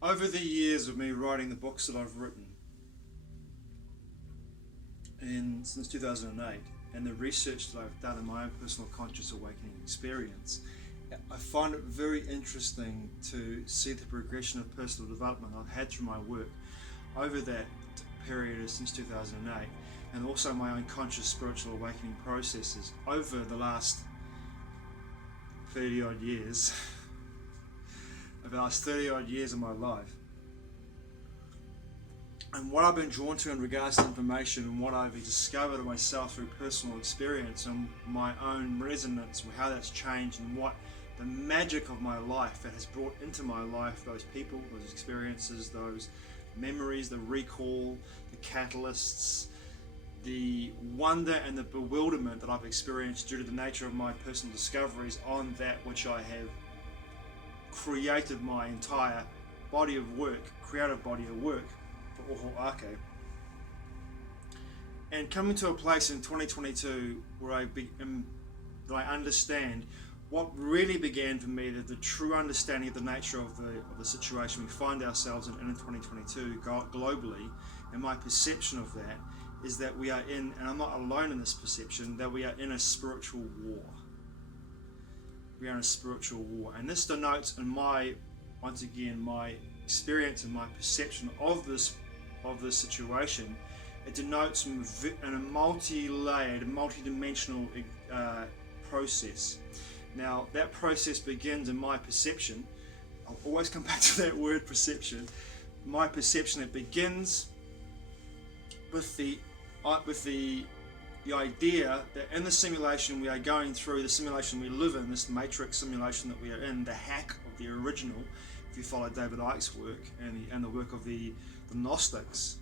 Over the years of me writing the books that I've written, since 2008, and the research that I've done in my own personal conscious awakening experience, I find it very interesting to see the progression of personal development I've had through my work over that period since 2008, and also my own conscious spiritual awakening processes over the last 30 odd years over the last 30 odd years of my life. And what I've been drawn to in regards to information, and what I've discovered of myself through personal experience and my own resonance, and how that's changed, and what the magic of my life that has brought into my life, those people, those experiences, those memories, the recall, the catalysts, the wonder and the bewilderment that I've experienced due to the nature of my personal discoveries on that which I have created my entire body of work, creative body of work for Oho Ake. And coming to a place in 2022 where I understand what really began for me, the true understanding of the nature of the situation we find ourselves in 2022 globally, and my perception of that is that we are in, and I'm not alone in this perception, that we are in a spiritual war. We are in a spiritual war, and this denotes in my experience and my perception of this situation. It denotes in a multi-layered, multi-dimensional process. Now, that process begins in my perception. I'll always come back to that word perception. My perception, it begins with the idea that in the simulation we are going through, the simulation we live in, this matrix simulation that we are in, the hack of the original, if you follow David Icke's work and the work of the Gnostics,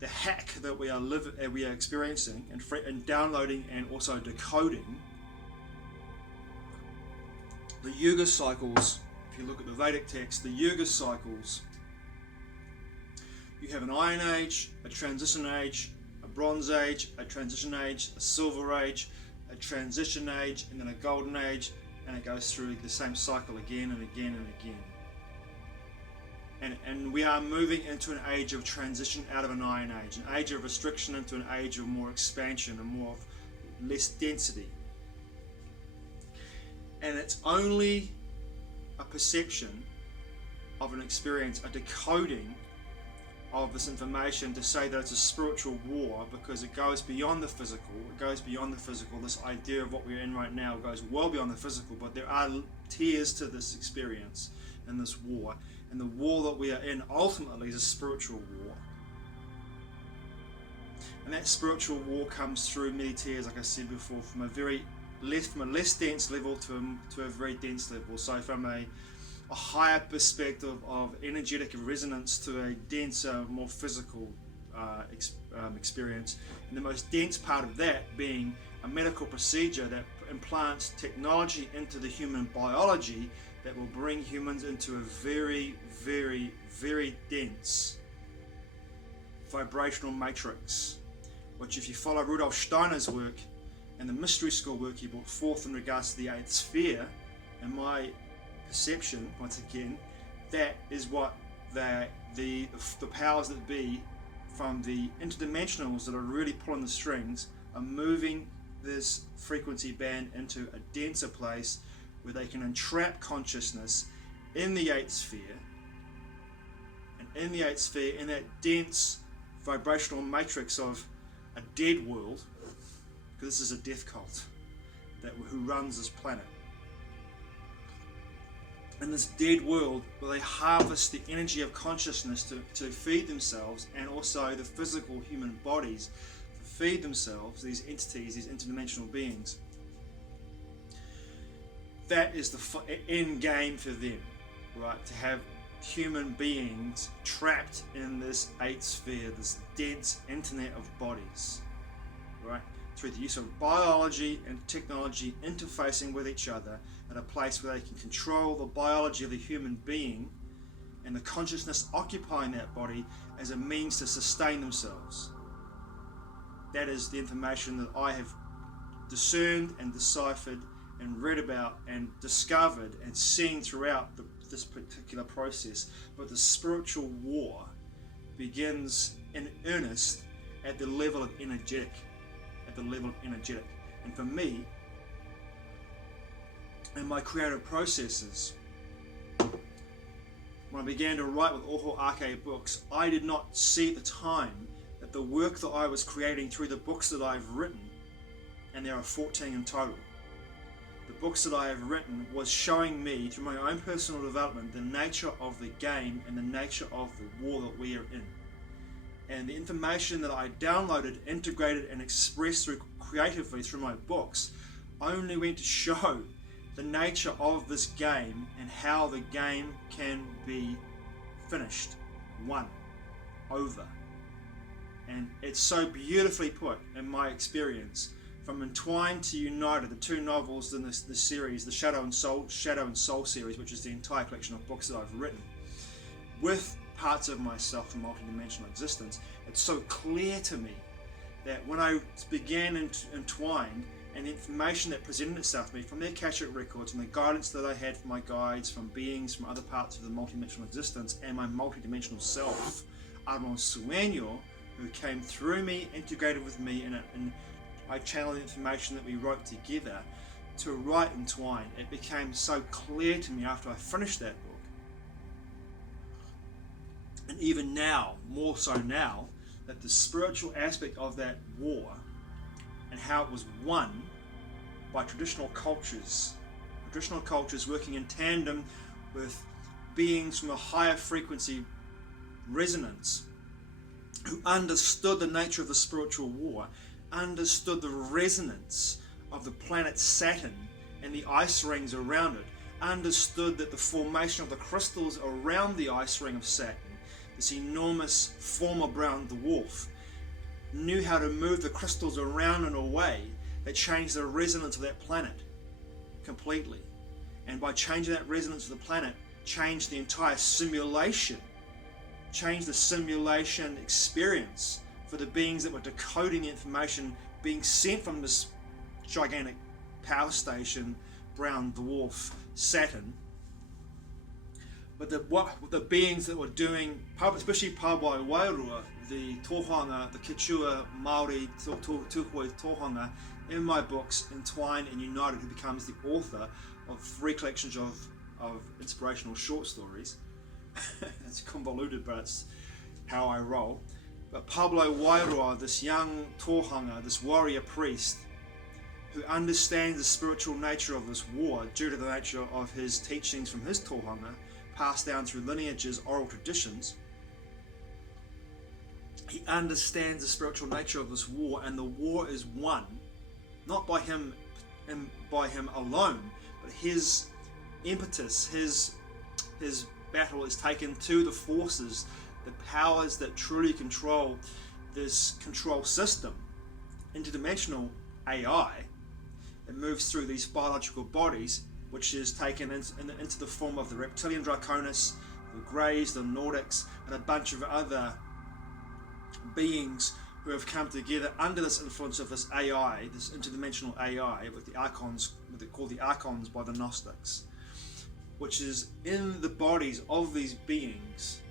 the hack that we are experiencing and downloading and also decoding, the Yuga cycles. If you look at the Vedic text, the Yuga cycles, you have an Iron Age, a Transition Age, a Bronze Age, a Transition Age, a Silver Age, a Transition Age, and then a Golden Age, and it goes through the same cycle again and again and again. And we are moving into an age of transition out of an Iron Age, an age of restriction into an age of more expansion and less density. And it's only a perception of an experience, a decoding of this information to say that it's a spiritual war, because it goes beyond the physical. It goes beyond the physical. This idea of what we're in right now goes well beyond the physical, but there are tiers to this experience and this war. And the war that we are in ultimately is a spiritual war. And that spiritual war comes through many tiers, like I said before, from a less dense level to a very dense level. So from a higher perspective of energetic resonance to a denser, more physical experience. And the most dense part of that being a medical procedure that implants technology into the human biology that will bring humans into a very, very, very dense vibrational matrix, which, if you follow Rudolf Steiner's work and the mystery school work he brought forth in regards to the eighth sphere, and my perception, once again, that is what the powers that be from the interdimensionals that are really pulling the strings are moving this frequency band into a denser place where they can entrap consciousness in the eighth sphere, and in the eighth sphere, in that dense vibrational matrix of a dead world, because this is a death cult who runs this planet. In this dead world where they harvest the energy of consciousness to feed themselves, and also the physical human bodies to feed themselves, these entities, these interdimensional beings. That is the end game for them, right? To have human beings trapped in this eighth sphere, this dense internet of bodies, right? Through the use of biology and technology interfacing with each other at a place where they can control the biology of the human being and the consciousness occupying that body as a means to sustain themselves. That is the information that I have discerned and deciphered and read about and discovered and seen throughout this particular process, but the spiritual war begins in earnest at the level of energetic. And for me, in my creative processes, when I began to write with Oho Ake books, I did not see at the time that the work that I was creating through the books that I've written, and there are 14 in total, the books that I have written was showing me, through my own personal development, the nature of the game and the nature of the war that we are in. And the information that I downloaded, integrated, and expressed creatively through my books only went to show the nature of this game and how the game can be finished, won, over. And it's so beautifully put in my experience, from Entwined to United, the two novels in this series, the Shadow and Soul series, which is the entire collection of books that I've written, with parts of myself from multidimensional existence. It's so clear to me that when I began Entwined, and the information that presented itself to me from the Akashic records and the guidance that I had from my guides, from beings from other parts of the multidimensional existence, and my multidimensional self, Armon Sueño, who came through me, integrated with me, and I channeled the information that we wrote together to write Entwined. It became so clear to me after I finished that book, and even now, more so now, that the spiritual aspect of that war and how it was won by traditional cultures working in tandem with beings from a higher frequency resonance, who understood the nature of the spiritual war, understood the resonance of the planet Saturn and the ice rings around it, understood that the formation of the crystals around the ice ring of Saturn, this enormous former brown dwarf, knew how to move the crystals around in a way that changed the resonance of that planet completely. And by changing that resonance of the planet, changed the entire simulation, changed the simulation experience for the beings that were decoding the information being sent from this gigantic power station, brown dwarf Saturn. But the beings that were doing, especially Pāwai Wairua, the tohanga, the Quechua Māori Tuhui tohanga, in my books, Entwined and United, who becomes the author of 3 collections of inspirational short stories. It's convoluted, but it's how I roll. But Pablo Wairua, this young tohanga, this warrior priest, who understands the spiritual nature of this war due to the nature of his teachings from his tohanga, passed down through lineages, oral traditions. He understands the spiritual nature of this war, and the war is won not by him alone, but his impetus, his battle is taken to the forces, the powers that truly control this control system, interdimensional AI. It moves through these biological bodies, which is taken into the form of the reptilian Draconis, the Greys, the Nordics, and a bunch of other beings who have come together under this influence of this AI, this interdimensional AI, with the Archons, what they call the Archons by the Gnostics, which is in the bodies of these beings,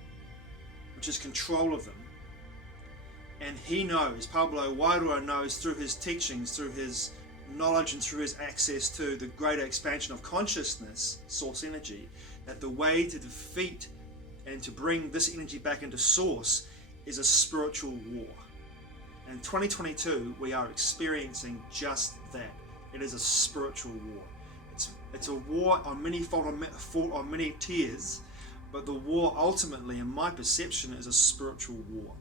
which is control of them. And he knows, Pablo Wairua knows through his teachings, through his knowledge and through his access to the greater expansion of consciousness, source energy, that the way to defeat and to bring this energy back into source is a spiritual war. And in 2022, we are experiencing just that. It is a spiritual war. It's a war on many tiers, but the war ultimately, in my perception, is a spiritual war.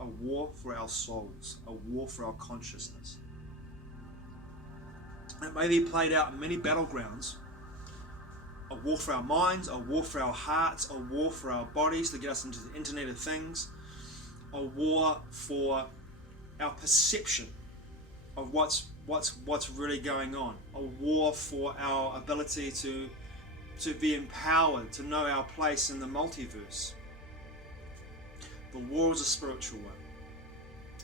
A war for our souls, a war for our consciousness. It may be played out in many battlegrounds. A war for our minds, a war for our hearts, a war for our bodies to get us into the Internet of Things, a war for our perception of what's really going on, a war for our ability to be empowered, to know our place in the multiverse. The war is a spiritual one.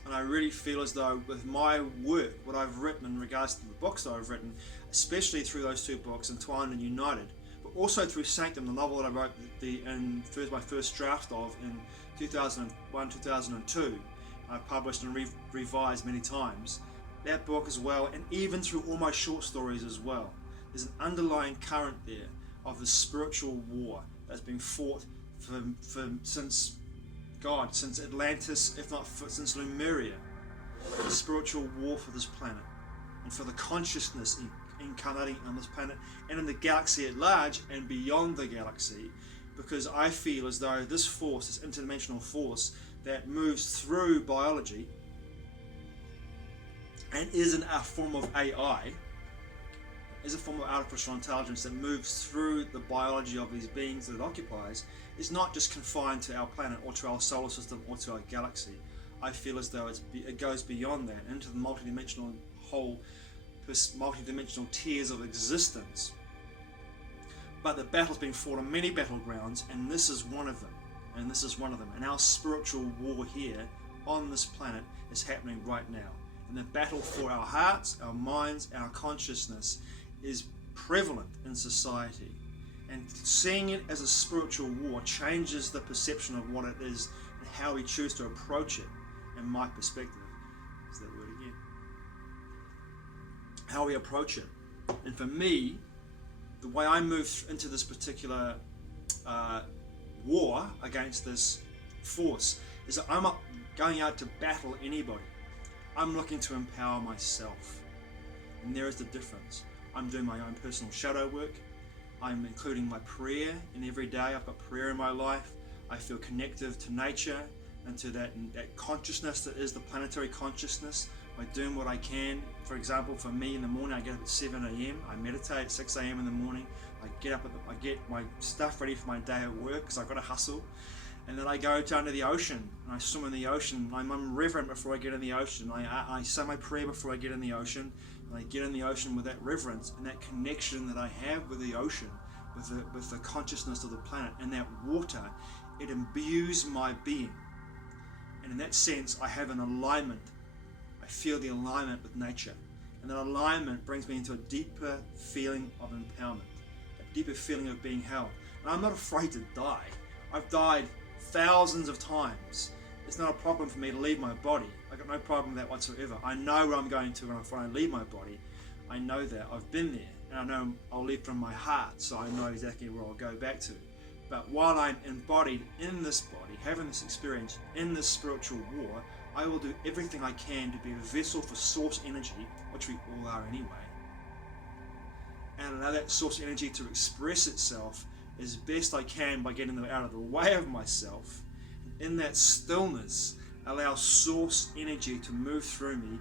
And I really feel as though with my work, what I've written in regards to the books that I've written, especially through those 2 books, Entwined and United, but but also through Sanctum, the novel that I wrote my first draft of in 2001, 2002. I published and revised many times. That book as well, and even through all my short stories as well. There's an underlying current there of the spiritual war that's been fought since Atlantis, if not since Lemuria. The spiritual war for this planet and for the consciousness incarnating on this planet and in the galaxy at large and beyond the galaxy, because I feel as though this force, this interdimensional force that moves through biology and is a form of AI, is a form of artificial intelligence that moves through the biology of these beings that it occupies, is not just confined to our planet or to our solar system or to our galaxy. I feel as though it goes beyond that, into the multidimensional tiers of existence. But the battle's been fought on many battlegrounds, and this is one of them. And our spiritual war here on this planet is happening right now. And the battle for our hearts, our minds, our consciousness is prevalent in society. And seeing it as a spiritual war changes the perception of what it is and how we choose to approach it, in my perspective. Is that word again? How we approach it. And for me, the way I move into this particular war against this force is that I'm not going out to battle anybody. I'm looking to empower myself. And there is the difference. I'm doing my own personal shadow work. I'm including my prayer in every day. I've got prayer in my life. I feel connected to nature and to that consciousness that is the planetary consciousness by doing what I can. For example, for me in the morning, I get up at 7 a.m. I meditate at 6 a.m. in the morning. I get my stuff ready for my day at work because I've got to hustle. And then I go down to the ocean and I swim in the ocean. I'm reverent before I get in the ocean. I say my prayer before I get in the ocean. And I get in the ocean with that reverence and that connection that I have with the ocean, with the consciousness of the planet. And that water, it imbues my being. And in that sense, I have an alignment. I feel the alignment with nature. And that alignment brings me into a deeper feeling of empowerment, a deeper feeling of being held. And I'm not afraid to die. I've died thousands of times. It's not a problem for me to leave my body. I've got no problem with that whatsoever. I know where I'm going to when I leave my body. I know that. I've been there. And I know I'll leave from my heart, so I know exactly where I'll go back to. But while I'm embodied in this body, having this experience in this spiritual war, I will do everything I can to be a vessel for source energy, which we all are anyway, and allow that source energy to express itself as best I can by getting out of the way of myself. In that stillness, allow source energy to move through me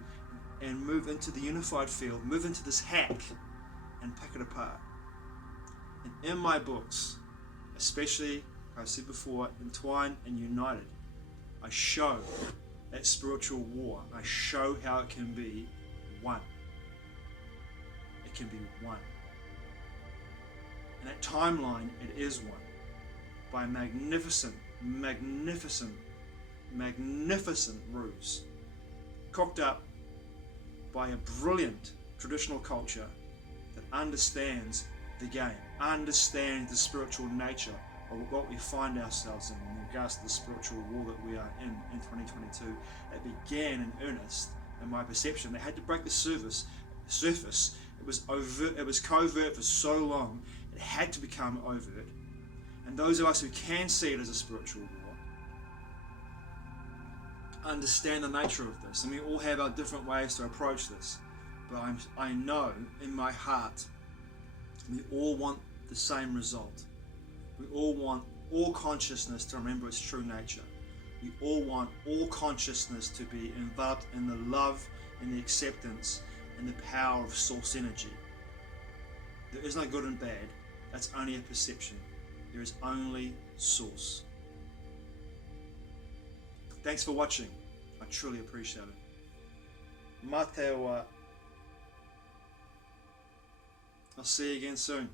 and move into the unified field, move into this hack and pick it apart. And in my books, especially, like I said before, Entwined and United, I show that spiritual war. I show how it can be one. It can be one. And that timeline, it is one. By a magnificent ruse, cooked up by a brilliant traditional culture that understands the game, understands the spiritual nature of what we find ourselves in regards to the spiritual war that we are in 2022. It began in earnest, in my perception. They had to break the surface. It was overt, it was covert for so long. It had to become overt. And those of us who can see it as a spiritual war understand the nature of this. And we all have our different ways to approach this. But I know in my heart we all want the same result. We all want all consciousness to remember its true nature. We all want all consciousness to be enveloped in the love and the acceptance and the power of source energy. There is no good and bad. That's only a perception. There is only source. Thanks for watching. I truly appreciate it. Mā te wa. I'll see you again soon.